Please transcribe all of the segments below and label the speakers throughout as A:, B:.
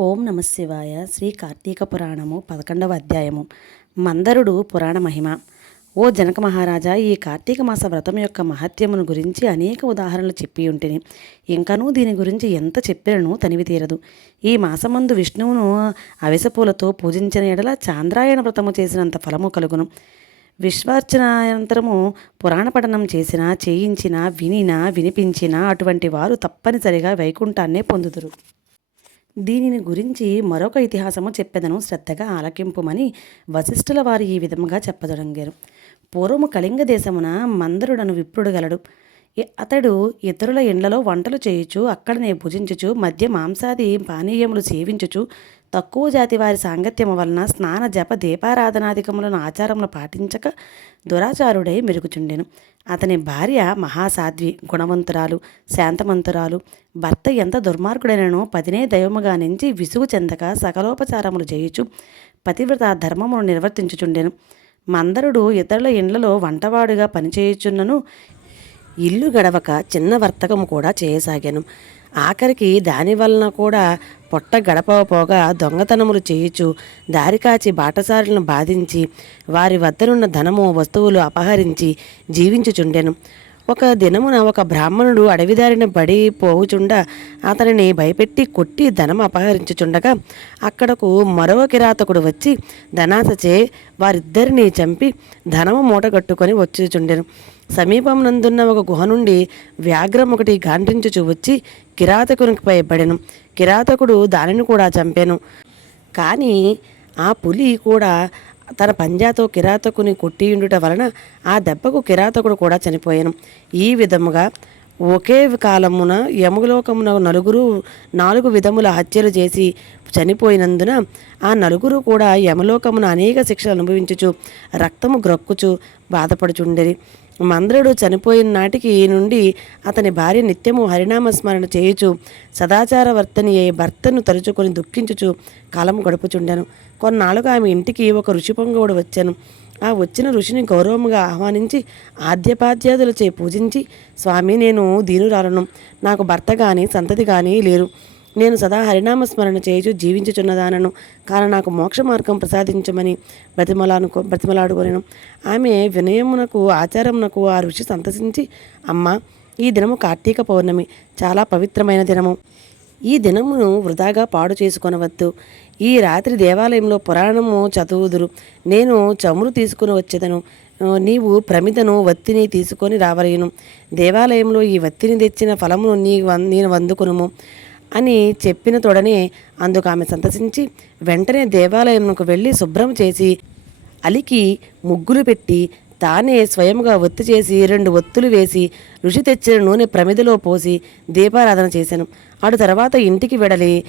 A: ఓం నమ శివాయ. శ్రీ కార్తీక పురాణము పదకొండవ అధ్యాయము. మందరుడు పురాణ మహిమ. ఓ జనక మహారాజా ఈ కార్తీక మాస వ్రతం యొక్క మహత్యమును గురించి అనేక ఉదాహరణలు చెప్పి ఉంటిని. ఇంకనూ దీని గురించి ఎంత చెప్పినను తనివి తీరదు. ఈ మాసమందు విష్ణువును అవిసపూలతో పూజించిన ఎడల చాంద్రాయణ వ్రతము చేసినంత ఫలము కలుగును. విశ్వార్చనానంతరము పురాణ పఠనం చేసినా చేయించినా వినినా వినిపించినా అటువంటి వారు తప్పనిసరిగా వైకుంఠాన్నే పొందుదురు. దీనిని గురించి మరొక ఇతిహాసము చెప్పెదను. శ్రద్ధగా ఆలకింపుమని వశిష్ఠుల వారు ఈ విధముగా చెప్పదొడంగారు. పూర్వము కళింగ దేశమున మందరుడను విప్రుడు గలడు. అతడు ఇతరుల ఇండ్లలో వంటలు చేయుచు అక్కడనే భుజించుచు మధ్య మాంసాది పానీయములు సేవించుచు తక్కువ జాతి వారి సాంగత్యము వలన స్నాన జప దీపారాధనాధికములను ఆచారములు పాటించక దురాచారుడై మెరుగుచుండెను. అతని భార్య మహాసాధ్వి గుణవంతురాలు శాంతమంతురాలు భర్త ఎంత దుర్మార్గుడైనను పదినే దైవముగా నుంచి విసుగు చెందక సకలోపచారములు చేయుచు పతివ్రత ధర్మమును నిర్వర్తించుచుండెను. మందరుడు ఇతరుల ఇండ్లలో వంటవాడుగా పనిచేయుచున్నను ఇల్లు గడవక చిన్న వర్తకం కూడా చేయసాగాను. ఆఖరికి దాని వలన కూడా పొట్ట గడపకపోగా దొంగతనములు చేయుచు దారికాచి బాటసారులను బాధించి వారి వద్దనున్న ధనము వస్తువులు అపహరించి జీవించుచుండెను. ఒక దినమున ఒక బ్రాహ్మణుడు అడవిదారిన బడి పోవుచుండ అతనిని భయపెట్టి కొట్టి ధనం అపహరించుచుండగా అక్కడకు మరో కిరాతకుడు వచ్చి ధనాసచే వారిద్దరిని చంపి ధనము మూటగట్టుకొని వచ్చుచుండెను. సమీపమునందున్న ఒక గుహ నుండి వ్యాఘ్రం ఒకటి గాండ్రించుచు వచ్చి కిరాతకునిపై పడెను కిరాతకుడు దానిని కూడా చంపాను. కానీ ఆ పులి కూడా తన పంజాతో కిరాతకుని కొట్టియుండుట వలన ఆ దెబ్బకు కిరాతకుడు కూడా చనిపోయాను. ఈ విధముగా ఒకే కాలమున యముగలోకమున నలుగురు నాలుగు విధముల హత్యలు చేసి చనిపోయినందున ఆ నలుగురు కూడా యమలోకమున అనేక శిక్షలు అనుభవించుచు రక్తము గ్రక్కుచు బాధపడుచుండెరి. మంద్రుడు చనిపోయిన నాటికి నుండి అతని భార్య నిత్యము హరినామస్మరణ చేయుచు సదాచారవర్తని అయి భర్తను తలుచుకొని దుఃఖించుచు కాలం గడుపుచుండెను. కొన్నాళ్ళుగా ఆమె ఇంటికి ఒక ఋషి పొంగవుడు వచ్చాను. ఆ వచ్చిన ఋషిని గౌరవముగా ఆహ్వానించి ఆద్యపాద్యాదులచే పూజించి స్వామి నేను దీనురాలను. నాకు భర్త కానీ సంతతి కానీ లేరు. నేను సదా హరినామ స్మరణ చేయుచు జీవించుచున్నదానను కాన నాకు మోక్ష మార్గం ప్రసాదించమని బ్రతిమలానుకో బ్రతిమలాడుకొనెను. ఆమె వినయమునకు ఆచారమునకు ఆ ఋషి సంతసించి అమ్మ ఈ దినము కార్తీక పౌర్ణమి. చాలా పవిత్రమైన దినము. ఈ దినమును వృధాగా పాడు చేసుకొనవద్దు. ఈ రాత్రి దేవాలయంలో పురాణము చదువుదురు. నేను చమురు తీసుకుని వచ్చేదను. నీవు ప్రమిదను వత్తిని తీసుకొని రావలేను. దేవాలయంలో ఈ వత్తిని తెచ్చిన ఫలమును నీ వం- నేను వందుకును అని చెప్పిన తోడనే అందుకు ఆమె సంతసించి వెంటనే దేవాలయంకు వెళ్ళి శుభ్రం చేసి అలికి ముగ్గులు పెట్టి తానే స్వయంగా ఒత్తి చేసి రెండు ఒత్తులు వేసి రుచి తెచ్చిన నూనె ప్రమిదలో పోసి దీపారాధన చేశాను. అటు తర్వాత ఇంటికి వెడలి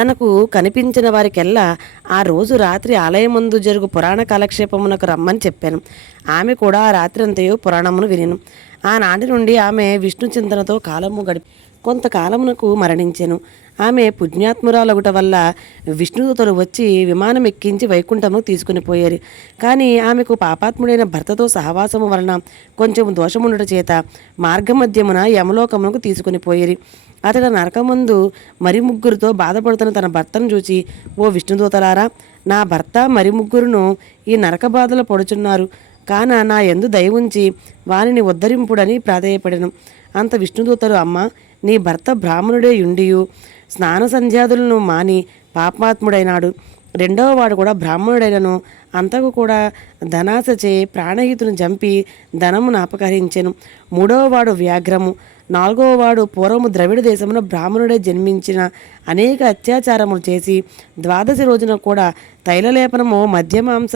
A: తనకు కనిపించిన వారికెల్లా ఆ రోజు రాత్రి ఆలయమందు జరుగు పురాణ కాలక్షేపమునకు రమ్మని చెప్పాను. ఆమె కూడా ఆ రాత్రి అంతయు పురాణమును వినిను. ఆనాటి నుండి ఆమె విష్ణు చింతనతో కాలము గడిపి కొంతకాలమునకు మరణించెను. ఆమె పుణ్యాత్మురాలగుట వల్ల విష్ణుదూతలు వచ్చి విమానం ఎక్కించి వైకుంఠము తీసుకుని పోయారు. కానీ ఆమెకు పాపాత్ముడైన భర్తతో సహవాసము వలన కొంచెం దోషముండట చేత మార్గమధ్యమున యమలోకమునకు తీసుకుని పోయేరి. అతడు నరకముందు మరి ముగ్గురితో బాధపడుతున్న తన భర్తను చూచి ఓ విష్ణుదూతలారా నా భర్త మరి ముగ్గురును ఈ నరక బాధలు పడుచున్నారు. కాన నా ఎందు దయ ఉంచి వానిని ఉద్ధరింపుడని ప్రాధేయపడెను. అంత విష్ణుదూతలు అమ్మ నీ భర్త బ్రాహ్మణుడే యుండియు స్నాన సంధ్యాదులను మాని పాపాత్ముడైనాడు. రెండవ వాడు కూడా బ్రాహ్మణుడైనను. అంతకు కూడా ధనాసచే ప్రాణహితును చంపి ధనమును అపహరించెను మూడవ వాడు వ్యాఘ్రము. నాలుగవ వాడు పూర్వము ద్రవిడ దేశమున బ్రాహ్మణుడే జన్మించిన అనేక అత్యాచారములు చేసి ద్వాదశి రోజున కూడా తైలలేపనము మద్యమాంస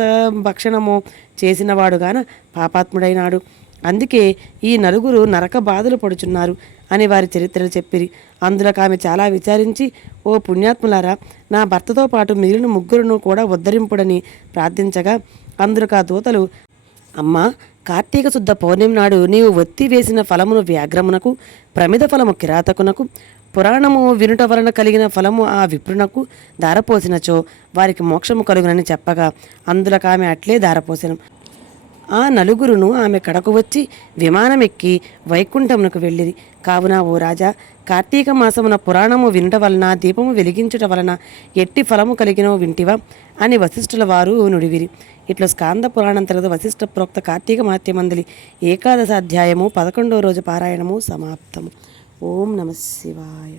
A: భక్షణము చేసినవాడుగాన పాపాత్ముడైనాడు. అందుకే ఈ నలుగురు నరక బాధలు పడుచున్నారు అని వారి చరిత్రలు చెప్పిరి. అందులోకి ఆమె చాలా విచారించి ఓ పుణ్యాత్ములారా నా భర్తతో పాటు మిగిలిన ముగ్గురును కూడా ఉద్ధరింపుడని ప్రార్థించగా అందులోకి ఆ దూతలు అమ్మా కార్తీక శుద్ధ పౌర్ణమి నాడు నీవు ఒత్తి వేసిన ఫలమును వ్యాఘ్రమునకు ప్రమిద ఫలము కిరాతకునకు పురాణము వినుట వలన కలిగిన ఫలము ఆ విప్రునకు దారపోసినచో వారికి మోక్షము కలుగునని చెప్పగా అందులోకి ఆమె అట్లే దారపోసెను ఆ నలుగురును ఆమె కడకు వచ్చి విమానమెక్కి వైకుంఠమునకు వెళ్ళిరి. కావున ఓ రాజా కార్తీక మాసమున పురాణము వినుట వలన దీపము వెలిగించుట వలన ఎట్టి ఫలము కలిగినో వింటివా అని వశిష్ఠుల వారు నుడివిరి. ఇట్లా స్కాంద పురాణం తరగతి వశిష్ఠ ప్రోక్త కార్తీక మహాత్యమందలి ఏకాదశ అధ్యాయము పదకొండో రోజు పారాయణము సమాప్తము. ఓం నమ శివాయ.